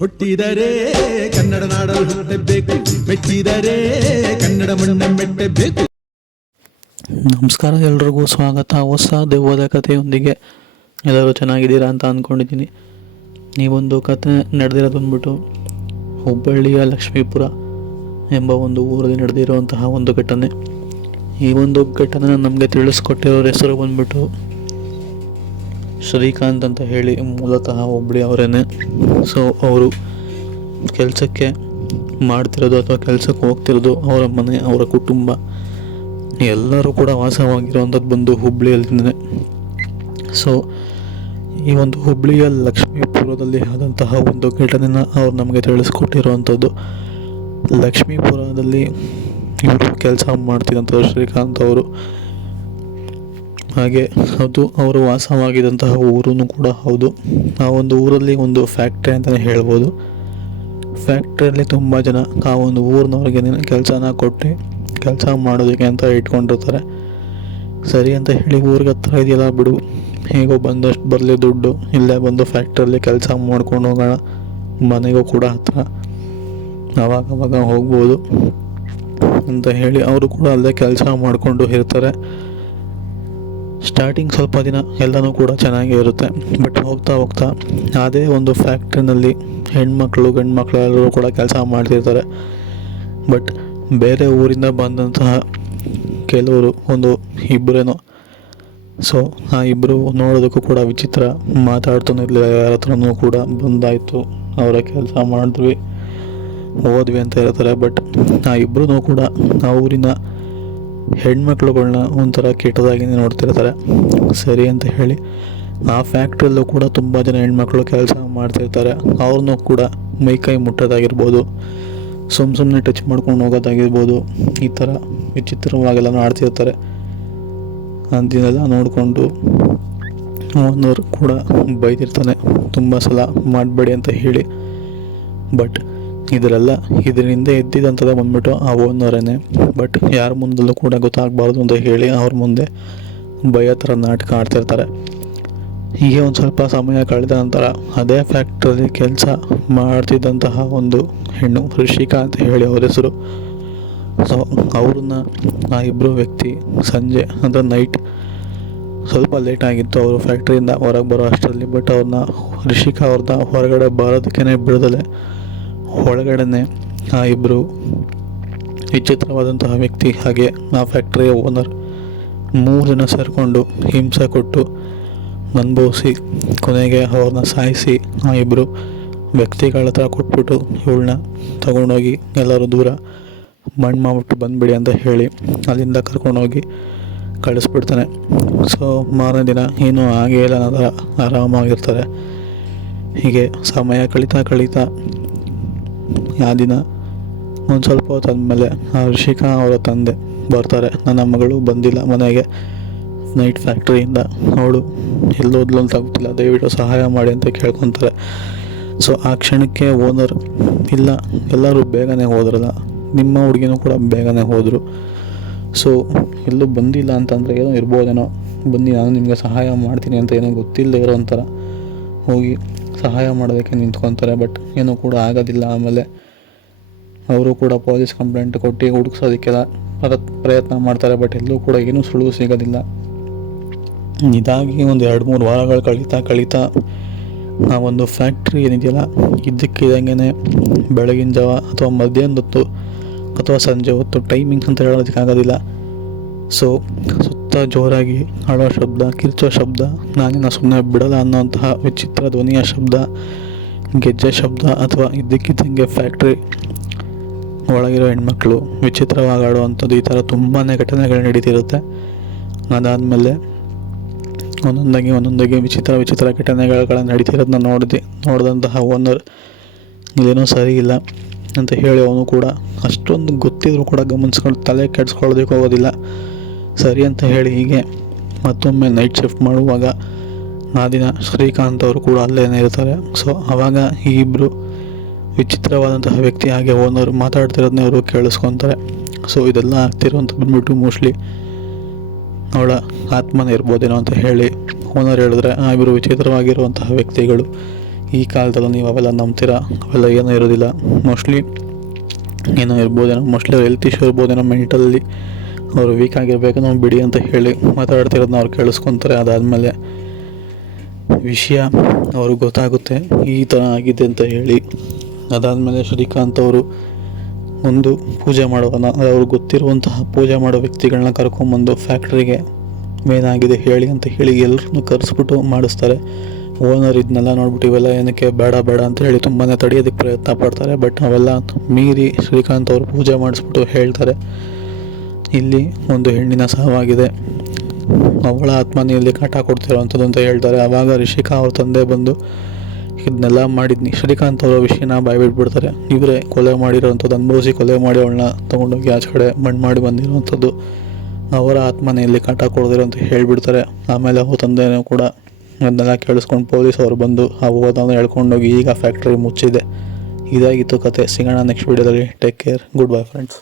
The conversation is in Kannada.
ಹುಟ್ಟಿದರೆ ಕನ್ನಡ ನಾಡಲು ಹುಟ್ಟಬೇಕು, ಮೆಟ್ಟಿದರೆ ಕನ್ನಡ ಮಣ್ಣ ಮೆಟ್ಟಬೇಕು. ನಮಸ್ಕಾರ, ಎಲ್ರಿಗೂ ಸ್ವಾಗತ. ಹೊಸ ದೆವ್ವದ ಕಥೆಯೊಂದಿಗೆ ಎಲ್ಲರೂ ಚೆನ್ನಾಗಿದ್ದೀರಾ ಅಂತ ಅಂದ್ಕೊಂಡಿದ್ದೀನಿ. ಈ ಒಂದು ಕಥೆ ನಡೆದಿರೋದು ಬಂದ್ಬಿಟ್ಟು ಹುಬ್ಬಳ್ಳಿಯ ಲಕ್ಷ್ಮೀಪುರ ಎಂಬ ಒಂದು ಊರಲ್ಲಿ ನಡೆದಿರುವಂತಹ ಒಂದು ಘಟನೆ. ಈ ಒಂದು ಘಟನೆ ನಮಗೆ ತಿಳಿಸ್ಕೊಟ್ಟಿರೋರ ಹೆಸರು ಬಂದ್ಬಿಟ್ಟು ಶ್ರೀಕಾಂತ್ ಅಂತ ಹೇಳಿ, ಮೂಲತಃ ಹುಬ್ಬಳ್ಳಿ ಅವರೇನೆ. ಸೊ ಅವರು ಕೆಲಸಕ್ಕೆ ಮಾಡ್ತಿರೋದು ಅಥವಾ ಕೆಲಸಕ್ಕೆ ಹೋಗ್ತಿರೋದು, ಅವರ ಮನೆ, ಅವರ ಕುಟುಂಬ ಎಲ್ಲರೂ ಕೂಡ ವಾಸವಾಗಿರುವಂಥದ್ದು ಬಂದು ಹುಬ್ಬಳ್ಳಿಯಲ್ಲಿನೇ. ಸೊ ಈ ಒಂದು ಹುಬ್ಬಳ್ಳಿಯ ಲಕ್ಷ್ಮೀಪುರದಲ್ಲಿ ಆದಂತಹ ಒಂದು ಘಟನೆನ ಅವ್ರು ನಮಗೆ ತಿಳಿಸ್ಕೊಟ್ಟಿರುವಂಥದ್ದು. ಲಕ್ಷ್ಮೀಪುರದಲ್ಲಿ ಇವರು ಕೆಲಸ ಮಾಡ್ತಿದ್ದಂಥದ್ದು ಶ್ರೀಕಾಂತ್ ಅವರು. ಹಾಗೆ ಅದು ಅವರು ವಾಸವಾಗಿದ್ದಂತಹ ಊರೂ ಕೂಡ ಹೌದು. ಆ ಒಂದು ಊರಲ್ಲಿ ಒಂದು ಫ್ಯಾಕ್ಟ್ರಿ ಅಂತಲೇ ಹೇಳ್ಬೋದು. ಫ್ಯಾಕ್ಟ್ರಿಯಲ್ಲಿ ತುಂಬ ಜನ ಆ ಒಂದು ಊರಿನವ್ರಿಗೆ ಕೆಲಸನ ಕೊಟ್ಟು ಕೆಲಸ ಮಾಡೋದಕ್ಕೆ ಅಂತ ಇಟ್ಕೊಂಡಿರ್ತಾರೆ. ಸರಿ ಅಂತ ಹೇಳಿ ಊರಿಗೆ ಹತ್ರ ಇದೆಯಲ್ಲ ಬಿಡು, ಹೇಗೋ ಬಂದಷ್ಟು ಬರಲಿ ದುಡ್ಡು, ಇಲ್ಲೇ ಬಂದು ಫ್ಯಾಕ್ಟ್ರಿಯಲ್ಲಿ ಕೆಲಸ ಮಾಡ್ಕೊಂಡು ಹೋಗೋಣ, ಮನೆಗೂ ಕೂಡ ಹತ್ರ, ಅವಾಗ ಹೋಗ್ಬೋದು ಅಂತ ಹೇಳಿ ಅವರು ಕೂಡ ಅಲ್ಲೇ ಕೆಲಸ ಮಾಡಿಕೊಂಡು ಇರ್ತಾರೆ. ಸ್ಟಾರ್ಟಿಂಗ್ ಸ್ವಲ್ಪ ದಿನ ಎಲ್ಲನೂ ಕೂಡ ಚೆನ್ನಾಗೇ ಇರುತ್ತೆ. ಬಟ್ ಹೋಗ್ತಾ ಹೋಗ್ತಾ ಅದೇ ಒಂದು ಫ್ಯಾಕ್ಟ್ರಿನಲ್ಲಿ ಹೆಣ್ಮಕ್ಳು ಗಂಡ್ಮಕ್ಳು ಎಲ್ಲರೂ ಕೂಡ ಕೆಲಸ ಮಾಡ್ತಿರ್ತಾರೆ. ಬಟ್ ಬೇರೆ ಊರಿಂದ ಬಂದಂತಹ ಕೆಲವರು, ಒಂದು ಇಬ್ಬರೇನೋ, ಸೊ ಆ ಇಬ್ಬರು ನೋಡೋದಕ್ಕೂ ಕೂಡ ವಿಚಿತ್ರ, ಮಾತಾಡ್ತಾನೂ ಇರಲಿಲ್ಲ, ಯಾರ ಹತ್ರನೂ ಕೂಡ ಬಂದಾಯಿತು, ಅವರ ಕೆಲಸ ಮಾಡಿದ್ವಿ ಹೋದ್ವಿ ಅಂತ ಇರ್ತಾರೆ. ಬಟ್ ಆ ಇಬ್ಬರೂ ಕೂಡ ಆ ಊರಿನ ಹೆಣ್ಮಕ್ಳುಗಳ್ನ ಒಂಥರ ಕೆಟ್ಟದಾಗಿನೇ ನೋಡ್ತಿರ್ತಾರೆ. ಸರಿ ಅಂತ ಹೇಳಿ ಆ ಫ್ಯಾಕ್ಟ್ರಿಯಲ್ಲೂ ಕೂಡ ತುಂಬ ಜನ ಹೆಣ್ಮಕ್ಳು ಕೆಲಸ ಮಾಡ್ತಿರ್ತಾರೆ. ಅವ್ರನ್ನೂ ಕೂಡ ಮೈಕೈ ಮುಟ್ಟೋದಾಗಿರ್ಬೋದು, ಸುಮ್ಮನೆ ಟಚ್ ಮಾಡ್ಕೊಂಡು ಹೋಗೋದಾಗಿರ್ಬೋದು, ಈ ಥರ ವಿಚಿತ್ರವಾಗೆಲ್ಲ ಆಡ್ತಿರ್ತಾರೆ. ಅದನ್ನೆಲ್ಲ ನೋಡಿಕೊಂಡು ಓನರ್ ಕೂಡ ಬೈದಿರ್ತಾನೆ ತುಂಬ ಸಲ ಮಾಡಬೇಡಿ ಅಂತ ಹೇಳಿ. ಬಟ್ ಇದರಿಂದ ಎದ್ದಿದಂಥದ್ದು ಬಂದ್ಬಿಟ್ಟು ಆ ಓನರೇ. ಬಟ್ ಯಾರ ಮುಂದಲ್ಲೂ ಕೂಡ ಗೊತ್ತಾಗಬಾರ್ದು ಅಂತ ಹೇಳಿ ಅವ್ರ ಮುಂದೆ ಭಯ ಥರ ನಾಟಕ ಆಡ್ತಿರ್ತಾರೆ. ಹೀಗೆ ಒಂದು ಸ್ವಲ್ಪ ಸಮಯ ಕಳೆದ ನಂತರ ಅದೇ ಫ್ಯಾಕ್ಟ್ರಿಯಲ್ಲಿ ಕೆಲಸ ಮಾಡ್ತಿದ್ದಂತಹ ಒಂದು ಹೆಣ್ಣು, ಋಷಿಕಾ ಅಂತ ಹೇಳಿ ಅವ್ರ ಹೆಸರು. ಸೊ ಅವ್ರನ್ನ ಆ ಇಬ್ಬರು ವ್ಯಕ್ತಿ ಸಂಜೆ ಅಂದರೆ ನೈಟ್ ಸ್ವಲ್ಪ ಲೇಟ್ ಆಗಿತ್ತು ಅವರು ಫ್ಯಾಕ್ಟ್ರಿಯಿಂದ ಹೊರಗೆ ಬರೋ ಅಷ್ಟರಲ್ಲಿ. ಬಟ್ ಋಷಿಕಾ ಅವ್ರನ್ನ ಹೊರಗಡೆ ಬರೋದಕ್ಕೇ ಬಿಡದಲೆ ಒಳಗಡೆನೆ ಆ ಇಬ್ಬರು ವಿಚಿತ್ರವಾದಂತಹ ವ್ಯಕ್ತಿ ಹಾಗೆ ಆ ಫ್ಯಾಕ್ಟ್ರಿಯ ಓನರ್ 3 ಜನ ಸೇರಿಕೊಂಡು ಹಿಂಸೆ ಕೊಟ್ಟು ಅನುಭವಿಸಿ ಕೊನೆಗೆ ಅವ್ರನ್ನ ಸಾಯಿಸಿ ಆ ಇಬ್ಬರು ವ್ಯಕ್ತಿಗಳ ಹತ್ರ ಕೊಟ್ಬಿಟ್ಟು ಇವಳನ್ನ ತಗೊಂಡೋಗಿ ಎಲ್ಲರೂ ದೂರ ಮಣ್ಣು ಮಾಡ್ಬಿಟ್ಟು ಬಂದುಬಿಡಿ ಅಂತ ಹೇಳಿ ಅಲ್ಲಿಂದ ಕರ್ಕೊಂಡೋಗಿ ಕಳಿಸ್ಬಿಡ್ತಾನೆ. ಸೊ ಮಾರನೇ ದಿನ ಏನೂ ಆಗೇ ಇಲ್ಲ ಅನ್ನೋದು ಆರಾಮಾಗಿರ್ತಾರೆ. ಹೀಗೆ ಸಮಯ ಕಳೀತಾ ಆ ದಿನ ಒಂದು ಸ್ವಲ್ಪ ಹೊತ್ತಾದ್ಮೇಲೆ ಆ ಋಷಿಕಾ ಅವರ ತಂದೆ ಬರ್ತಾರೆ. ನನ್ನ ಮಗಳು ಬಂದಿಲ್ಲ ಮನೆಗೆ ನೈಟ್ ಫ್ಯಾಕ್ಟ್ರಿಯಿಂದ, ಅವಳು ಎಲ್ಲೋದ್ಲು ಅಂತ ಗೊತ್ತಿಲ್ಲ, ದಯವಿಟ್ಟು ಸಹಾಯ ಮಾಡಿ ಅಂತ ಕೇಳ್ಕೊತಾರೆ. ಸೊ ಆ ಕ್ಷಣಕ್ಕೆ ಓನರ್, ಇಲ್ಲ ಎಲ್ಲರೂ ಬೇಗನೆ ಹೋದ್ರಲ್ಲ, ನಿಮ್ಮ ಹುಡುಗಿನೂ ಕೂಡ ಬೇಗನೆ ಹೋದರು, ಸೊ ಎಲ್ಲೂ ಬಂದಿಲ್ಲ ಅಂತಂದರೆ ಏನೋ ಇರ್ಬೋದೇನೋ, ಬನ್ನಿ ನಾನು ನಿಮಗೆ ಸಹಾಯ ಮಾಡ್ತೀನಿ ಅಂತ ಏನೋ ಗೊತ್ತಿಲ್ಲದೆ ಇರೋ ಒಂಥರ ಹೋಗಿ ಸಹಾಯ ಮಾಡೋದಕ್ಕೆ ನಿಂತ್ಕೊತಾರೆ. ಬಟ್ ಏನೂ ಕೂಡ ಆಗೋದಿಲ್ಲ. ಆಮೇಲೆ ಅವರು ಕೂಡ ಪೊಲೀಸ್ ಕಂಪ್ಲೇಂಟ್ ಕೊಟ್ಟು ಹುಡುಕ್ಸೋದಕ್ಕೆಲ್ಲ ಪ್ರಯತ್ನ ಮಾಡ್ತಾರೆ. ಬಟ್ ಎಲ್ಲೂ ಕೂಡ ಏನೂ ಸುಳುವು ಸಿಗೋದಿಲ್ಲ. ಇದಾಗಿ ಒಂದು 2-3 ವಾರಗಳು ಕಳೀತಾ ಆ ಒಂದು ಫ್ಯಾಕ್ಟ್ರಿ ಏನಿದೆಯಲ್ಲ, ಇದ್ದಕ್ಕಿದ್ದಂಗೆ ಬೆಳಗಿನ ಜಾವ ಅಥವಾ ಮಧ್ಯಾಹ್ನದ ಹೊತ್ತು ಅಥವಾ ಸಂಜೆ ಹೊತ್ತು, ಟೈಮಿಂಗ್ಸ್ ಅಂತ ಹೇಳೋದಕ್ಕಾಗೋದಿಲ್ಲ. ಸೊ ಸುತ್ತ ಜೋರಾಗಿ ಅಳೋ ಶಬ್ದ, ಕಿರ್ಚೋ ಶಬ್ದ, ನಾನಿನ್ನ ಸುಮ್ಮನೆ ಬಿಡಲ್ಲ ಅನ್ನೋಂತಹ ವಿಚಿತ್ರ ಧ್ವನಿಯ ಶಬ್ದ, ಗೆಜ್ಜೆ ಶಬ್ದ, ಅಥವಾ ಇದ್ದಕ್ಕಿದ್ದಂಗೆ ಫ್ಯಾಕ್ಟ್ರಿ ಒಳಗಿರೋ ಹೆಣ್ಮಕ್ಳು ವಿಚಿತ್ರವಾಗಿ ಆಡುವಂಥದ್ದು, ಈ ಥರ ತುಂಬಾ ಘಟನೆಗಳು ನಡೀತಿರುತ್ತೆ. ಅದಾದಮೇಲೆ ಒಂದೊಂದಾಗಿ ವಿಚಿತ್ರ ಘಟನೆಗಳು ನಡೀತಿರೋದನ್ನ ನೋಡಿದಂತಹ ಓನರ್ ಇದೇನೋ ಸರಿ ಇಲ್ಲ ಅಂತ ಹೇಳಿ ಅವನು ಕೂಡ ಅಷ್ಟೊಂದು ಗೊತ್ತಿದ್ರು ಕೂಡ ಗಮನಿಸ್ಕೊಂಡು ತಲೆ ಕೆಡಿಸ್ಕೊಳ್ಳೋದಕ್ಕೆ ಹೋಗೋದಿಲ್ಲ. ಸರಿ ಅಂತ ಹೇಳಿ ಹೀಗೆ ಮತ್ತೊಮ್ಮೆ ನೈಟ್ ಶಿಫ್ಟ್ ಮಾಡುವಾಗ ಆ ದಿನ ಶ್ರೀಕಾಂತ್ ಅವರು ಕೂಡ ಅಲ್ಲೇನೇ ಇರ್ತಾರೆ. ಸೊ ಆವಾಗ ಈ ಇಬ್ಬರು ವಿಚಿತ್ರವಾದಂತಹ ವ್ಯಕ್ತಿ ಹಾಗೆ ಓನರ್ ಮಾತಾಡ್ತಿರೋದನ್ನೇ ಅವರು ಕೇಳಿಸ್ಕೊತಾರೆ. ಸೊ ಇದೆಲ್ಲ ಆಗ್ತಿರೋಂಥ ಬಂದ್ಬಿಟ್ಟು ಮೋಸ್ಟ್ಲಿ ಅವಳ ಆತ್ಮನೇ ಇರ್ಬೋದೇನೋ ಅಂತ ಹೇಳಿ ಓನರ್ ಹೇಳಿದ್ರೆ, ಆ ಇಬ್ಬರು ವಿಚಿತ್ರವಾಗಿರುವಂತಹ ವ್ಯಕ್ತಿಗಳು ಈ ಕಾಲದಲ್ಲೂ ನೀವು ಅವೆಲ್ಲ ನಂಬ್ತೀರಾ? ಅವೆಲ್ಲ ಏನೂ ಇರೋದಿಲ್ಲ. ಮೋಸ್ಟ್ಲಿ ಏನೋ ಇರ್ಬೋದೇನೋ, ಮೋಸ್ಟ್ಲಿ ಹೆಲ್ತ್ ಇಶ್ಯೂ ಇರ್ಬೋದೇನೋ, ಮೆಂಟಲಿ ಅವರು ವೀಕ್ ಆಗಿರಬೇಕು, ನಾವು ಬಿಡಿ ಅಂತ ಹೇಳಿ ಮಾತಾಡ್ತಿರೋದನ್ನ ಅವ್ರು ಕೇಳಿಸ್ಕೊತಾರೆ. ಅದಾದಮೇಲೆ ವಿಷಯ ಅವ್ರಿಗೆ ಗೊತ್ತಾಗುತ್ತೆ ಈ ಥರ ಆಗಿದೆ ಅಂತ ಹೇಳಿ. ಅದಾದಮೇಲೆ ಶ್ರೀಕಾಂತ್ ಅವರು ಒಂದು ಪೂಜೆ ಮಾಡೋಣ, ಅವ್ರಿಗೆ ಗೊತ್ತಿರುವಂತಹ ಪೂಜೆ ಮಾಡೋ ವ್ಯಕ್ತಿಗಳನ್ನ ಕರ್ಕೊಂಬಂದು ಫ್ಯಾಕ್ಟ್ರಿಗೆ ಏನಾಗಿದೆ ಹೇಳಿ ಅಂತ ಹೇಳಿ ಎಲ್ಲರನ್ನೂ ಕರೆಸ್ಬಿಟ್ಟು ಮಾಡಿಸ್ತಾರೆ. ಓನರ್ ಇದನ್ನೆಲ್ಲ ನೋಡ್ಬಿಟ್ಟು ಇವೆಲ್ಲ ಏನಕ್ಕೆ ಬೇಡ ಅಂತ ಹೇಳಿ ತುಂಬಾ ತಡೆಯೋದಕ್ಕೆ ಪ್ರಯತ್ನ ಪಡ್ತಾರೆ. ಬಟ್ ಅವೆಲ್ಲ ಮೀರಿ ಶ್ರೀಕಾಂತ್ ಅವರು ಪೂಜೆ ಮಾಡಿಸ್ಬಿಟ್ಟು ಹೇಳ್ತಾರೆ, ಇಲ್ಲಿ ಒಂದು ಹೆಣ್ಣಿನ ಸಾವಾಗಿದೆ, ಅವಳ ಆತ್ಮನೇ ಇಲ್ಲಿ ಕಾಟ ಕೊಡ್ತಿರೋವಂಥದ್ದು ಅಂತ ಹೇಳ್ತಾರೆ. ಆವಾಗ ರಿಷಿಕಾ ಅವ್ರ ತಂದೆ ಬಂದು ಇದನ್ನೆಲ್ಲ ಮಾಡಿದ್ನಿ ಶ್ರೀಕಾಂತ್ ಅವರ ವಿಷಯನ ಬಾಯ್ಬಿಟ್ಬಿಡ್ತಾರೆ. ಇವರೇ ಕೊಲೆ ಮಾಡಿರೋವಂಥದ್ದು, ಅನುಭವಿಸಿ ಕೊಲೆ ಮಾಡಿ ಅವಳನ್ನ ತೊಗೊಂಡೋಗಿ ಆಚೆ ಕಡೆ ಮಣ್ಣು ಮಾಡಿ ಬಂದಿರೋವಂಥದ್ದು, ಅವರ ಆತ್ಮನೇ ಇಲ್ಲಿ ಕಾಟ ಕೊಡ್ದಿರೋ ಅಂತ ಹೇಳಿಬಿಡ್ತಾರೆ. ಆಮೇಲೆ ಅವ್ರ ತಂದೆನೂ ಕೂಡ ಅದನ್ನೆಲ್ಲ ಕೇಳಿಸ್ಕೊಂಡು ಪೊಲೀಸ್ ಅವರು ಬಂದು ಆ ಓದನ್ನು ಹೇಳ್ಕೊಂಡೋಗಿ ಈಗ ಫ್ಯಾಕ್ಟ್ರಿ ಮುಚ್ಚಿದೆ. ಇದಾಗಿತ್ತು ಕತೆ. ಸಿಗೋಣ ನೆಕ್ಸ್ಟ್ ವೀಡಿಯೋದಲ್ಲಿ. Take care. Good bye friends.